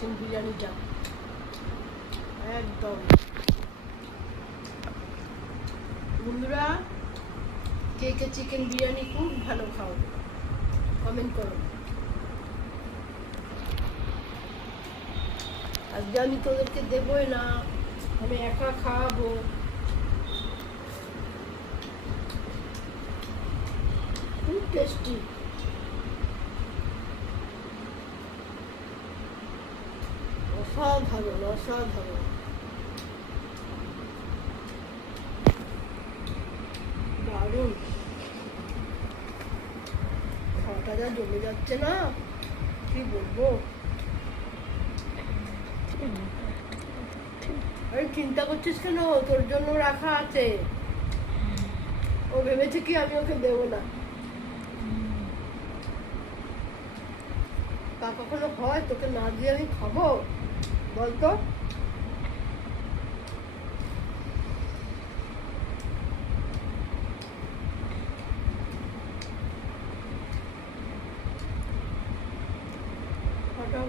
Chicken বিরিয়ানিটা একদম। বন্ধুরা, কে কে চিকেন বিরিয়ানি খুব ভালো খাও কমেন্ট করো। আজকে আমি তোদেরকে দেবই না, আমি একা খাওয়াবো। খুব টেস্টি। অসাধারণ অসাধারণ, দারুণ। খাওয়াটা যা জমে যাচ্ছে না, কি বলবো। আরে চিন্তা করছিস কেন? তোর জন্য রাখা আছে। ও ভেবেছে কি আমি ওকে দেবো না। তা কখনো হয় তোকে না দিয়ে আমি খাবো? বলতো। কটা